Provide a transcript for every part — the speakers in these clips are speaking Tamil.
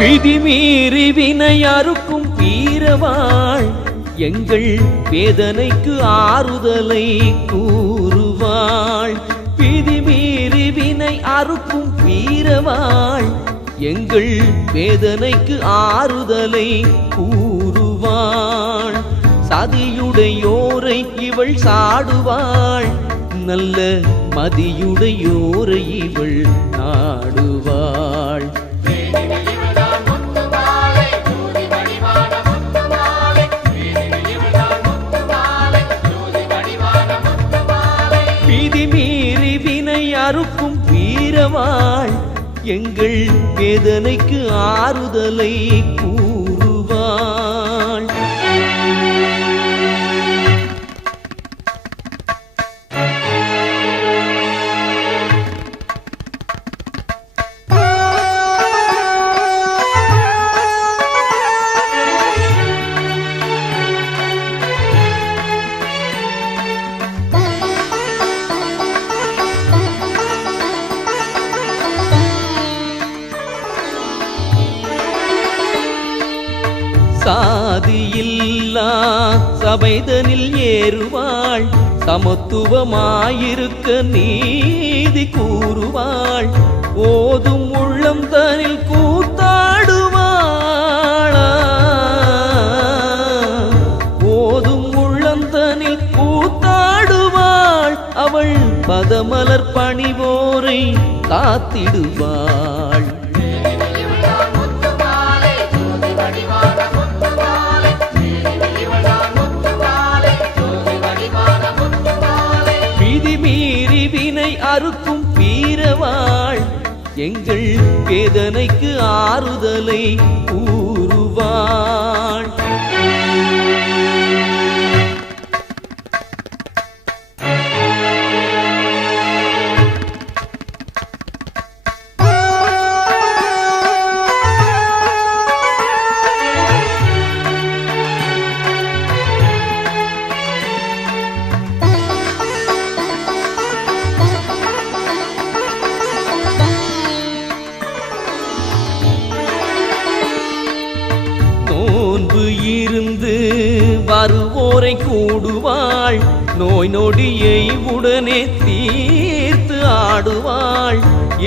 விதிமீறி வினையறுக்கும் வீரவாள் எங்கள் வேதனைக்கு ஆறுதலை கூறுவாள். விதிமீறி வினை அறுக்கும் வீரவாள் எங்கள் வேதனைக்கு ஆறுதலை கூறுவாள். சதியுடையோரை இவள் சாடுவாள், நல்ல மதியுடையோரை இவள் நாடுவாள். விதிமீறி வினை அறுக்கும் வீரவாள் எங்கள் வேதனைக்கு ஆறுதலை கூறுவாள். சாதியில்லா சபைதனில் ஏறுவாள், சமத்துவமாயிருக்க நீதி கூறுவாள். ஓதும் உள்ளம் தனில் கூத்தாடுவாள், ஓதும் உள்ளம் தனில் கூத்தாடுவாள். அவள் பதமலர் பணிவோரை காத்திடுவாள். விதிமீறி வினை அறுக்கும் வீரவாள் எங்கள் வேதனைக்கு ஆறுதலை கூறுவாள். இருந்து வருவோரை கூடுவாள், நோய் நொடியை உடனே தீர்த்து ஆடுவாள்.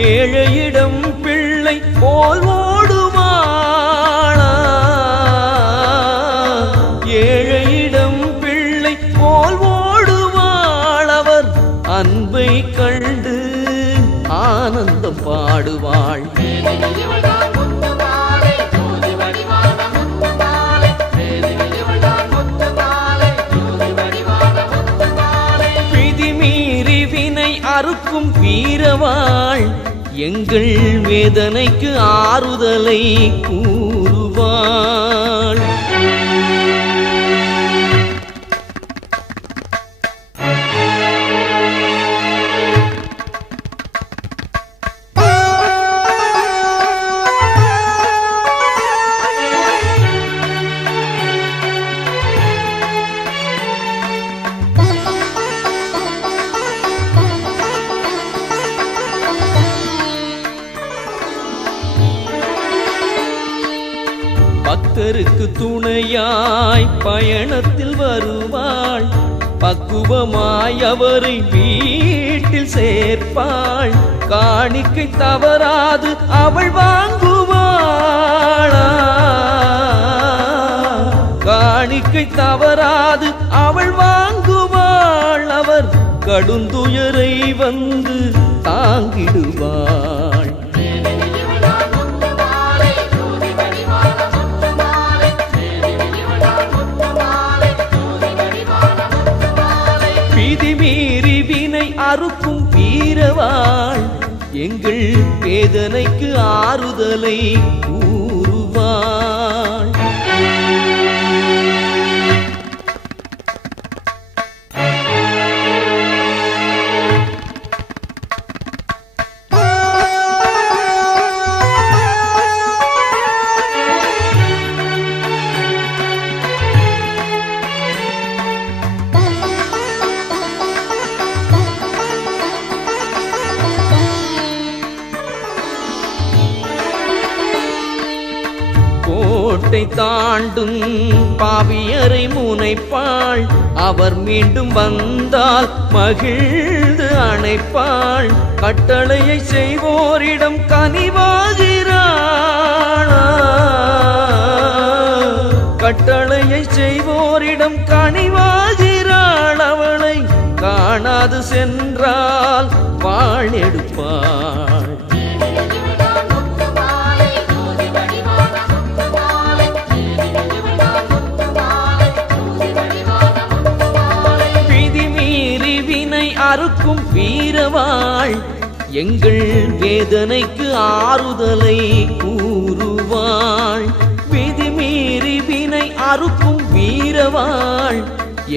ஏழையிடம் பிள்ளை போல் ஓடுவாள், ஏழையிடம் பிள்ளை போல் ஓடுவாள். அவர் அன்பை கண்டு ஆனந்தம் பாடுவாள். அறுக்கும் வீரவாள் எங்கள் வேதனைக்கு ஆறுதலை கூறுவாள். பக்தருக்கு துணையாய் பயணத்தில் வருவாள், பக்குவமாய் அவரை வீட்டில் சேர்ப்பாள். காணிக்கை தவறாது அவள் வாங்குவாள், காணிக்கை தவறாது அவள் வாங்குவாள். அவர் கடுந்துயரை வந்து தாங்கிடுவாள். விதிமீறி வினை அறுக்கும் வீரவாள் எங்கள் வேதனைக்கு ஆறுதலை கூறுவாள். ஆபத்தை தாண்டும் பாவியரை முனைப்பாள். அவர் மீண்டும் வந்தால் மகிழ்ந்து அணைப்பாள். கட்டளையை செய்வோரிடம் கனிவாகிறாள். கட்டளையை செய்வோரிடம் கனிவாகிறாள். அவளை காணாது சென்றால் வாழ் எடுப்பாள். விதிமீறி வினை அறுக்கும் வீரவாள் எங்கள் வேதனைக்கு ஆறுதலை கூறுவாள். விதிமீறி வினை அறுக்கும் வீரவாள்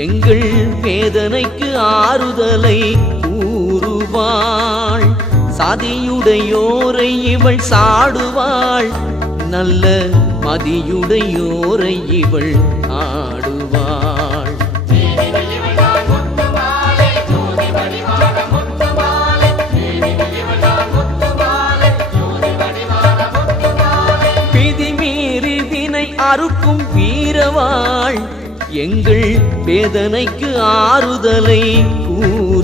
எங்கள் வேதனைக்கு ஆறுதலை கூறுவாள். சதியுடையோரை இவள் சாடுவாள். நல்ல மதியுடையோரை இவள் ஆடுவாள். விதிமீறி வினை அறுக்கும் வீரவாள் எங்கள் வேதனைக்கு ஆறுதலை கூறுவாள்.